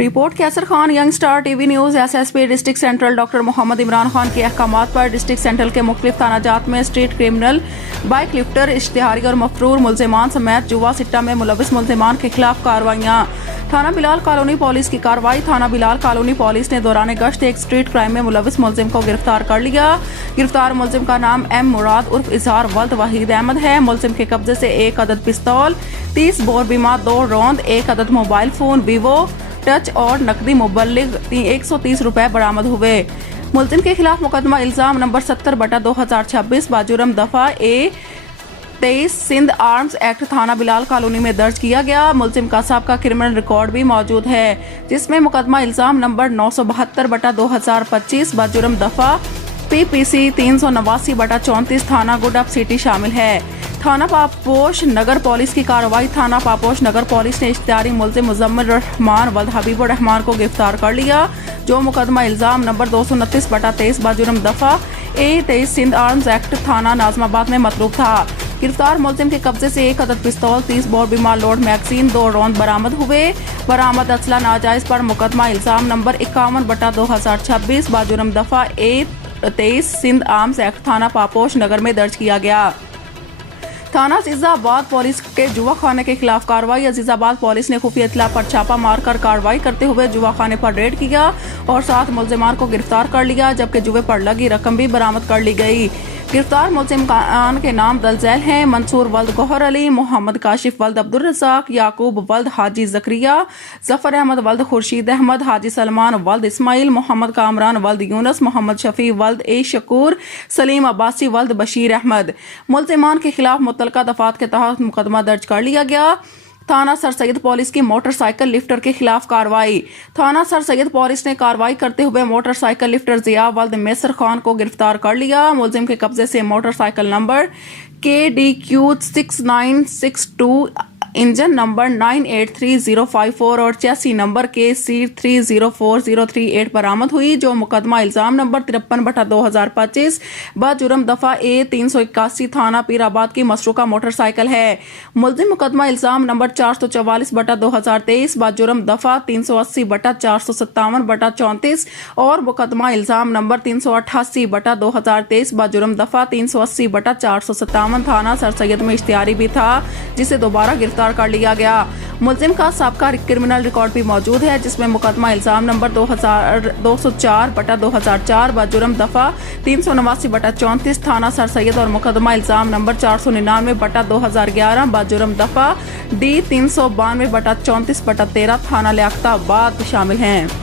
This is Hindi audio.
Report Qaiser Khan, young star TV news. SSP district central doctor Mohammad Imran Khan के अहकामात पर डिस्ट्रिक्ट सेंट्रल के मुख्तलिफ थानाजात में स्ट्रीट क्रिमिनल, बाइक लिफ्टर, इश्तिहारी और मफरूर मुलजिमान समेत जुआ सिट्टा में मुलविस मुलजिमान के खिलाफ कार्रवाइयाँ। थाना बिलाल कॉलोनी पुलिस की कार्रवाई। थाना बिलाल कॉलोनी पुलिस ने दौरान गश्त एक स्ट्रीट क्राइम में मुलविस मुलजिम को गिरफ्तार कर लिया। गिरफ्तार मुलजिम का नाम एम मुराद उर्फ इजहार वल्द वहीद अहमद है। मुलजिम के कब्जे से 1 अदद पिस्तौल, 30 बोर बीमा, 2 रौंद, 1 अदद मोबाइल फोन वीवो टच और नकदी मुबल्लिग 130 रुपए बरामद हुए। मुलजिम के खिलाफ मुकदमा इल्जाम नंबर 70/2026 बाजुर्म दफा A 23 सिंध आर्म्स एक्ट थाना बिलाल कॉलोनी में दर्ज किया गया। मुलजिम का सबका क्रिमिनल रिकॉर्ड भी मौजूद है, जिसमें मुकदमा इल्जाम नंबर 972/2025 बाजुर्म दफा PPC 389/34 थाना गुडअप सिटी शामिल है। थाना पापोश नगर पुलिस की कार्रवाई। थाना पापोश नगर पुलिस ने इश्तिहारी मुलजिम मुजम्मिल रहमान वल्द हबीबुर रहमान को गिरफ्तार कर लिया, जो मुकदमा इल्जाम नंबर 229/23 बाजुर्म दफा A 23 सिंध आर्म्स एक्ट थाना नाजमाबाद में मतरूक था। गिरफ्तार मुलजिम के कब्जे से 1 अदद पिस्तौल, 30 बोर बीमा लोड मैगजीन, 2 रौंद बरामद हुए। बरामद असला नाजायज पर मुकदमा इल्जाम नंबर 51/2026 बाजुर्म दफा A 23 सिंध आर्म्स एक्ट थाना पापोश नगर में दर्ज किया गया। थाना अजीजाबाद पुलिस के जुआ खाने के खिलाफ कार्रवाई। अजीजाबाद पुलिस ने खुफिया इत्तला पर छापा मारकर कार्रवाई करते हुए जुआ खाने पर रेड किया और 7 मुलजिमान को गिरफ्तार कर लिया, जबकि जुए पर लगी रकम भी बरामद कर ली गई। गिरफ्तार मुलजिमान के नाम दलजैल हैं मंसूर वल्द गौहर अली, मोहम्मद काशिफ वल्द अब्दुल रज़ाक, याकूब वल्द हाजी जकरिया, जफर अहमद वल्द खुर्शीद अहमद, हाजी सलमान वल्द इस्माइल, मोहम्मद कामरान वल्द यूनस, मोहम्मद शफी वल्द ए शकूर, सलीम अब्बासी वल्द बशीर अहमद। मुलजिमान के खिलाफ मुतलका दफात के तहत मुकदमा दर्ज कर लिया गया। थाना सर सैयद पुलिस की मोटरसाइकिल लिफ्टर के खिलाफ कार्रवाई। थाना सर सैयद पुलिस ने कार्रवाई करते हुए मोटरसाइकिल लिफ्टर जिया वल्द मैसर खान को गिरफ्तार कर लिया। मुलजिम के कब्जे से motorcycle number KDQ 6962, engine number 983054 और चेसी नंबर KC 304038 बरामद हुई, जो मुकदमा इल्जाम नंबर 53/2025 बाजुर्म दफा A 381 थाना पीराबाद की मसरूका मोटरसाइकिल है। मुलजिम मुकदमा इल्जाम नंबर 444/2023 बाजुर्म दफा 380/457/34 और मुकदमा इल्जाम नंबर 388/2023 बाजुर्म दफा 380/457 थाना सर सैयद में इश्तिहारी भी था, जिसे दोबारा गिरफ्तार कर लिया गया। मुलजिम का सबका क्रिमिनल रिकॉर्ड भी मौजूद है, जिसमें मुकदमा इल्जाम नंबर 20204/2004 बाजुर्म दफा 389/34 थाना सर सैयद और मुकदमा इल्जाम नंबर 499/2011 बाजुर्म दफा D 392/34/13 थाना लियाकताबाद शामिल हैं।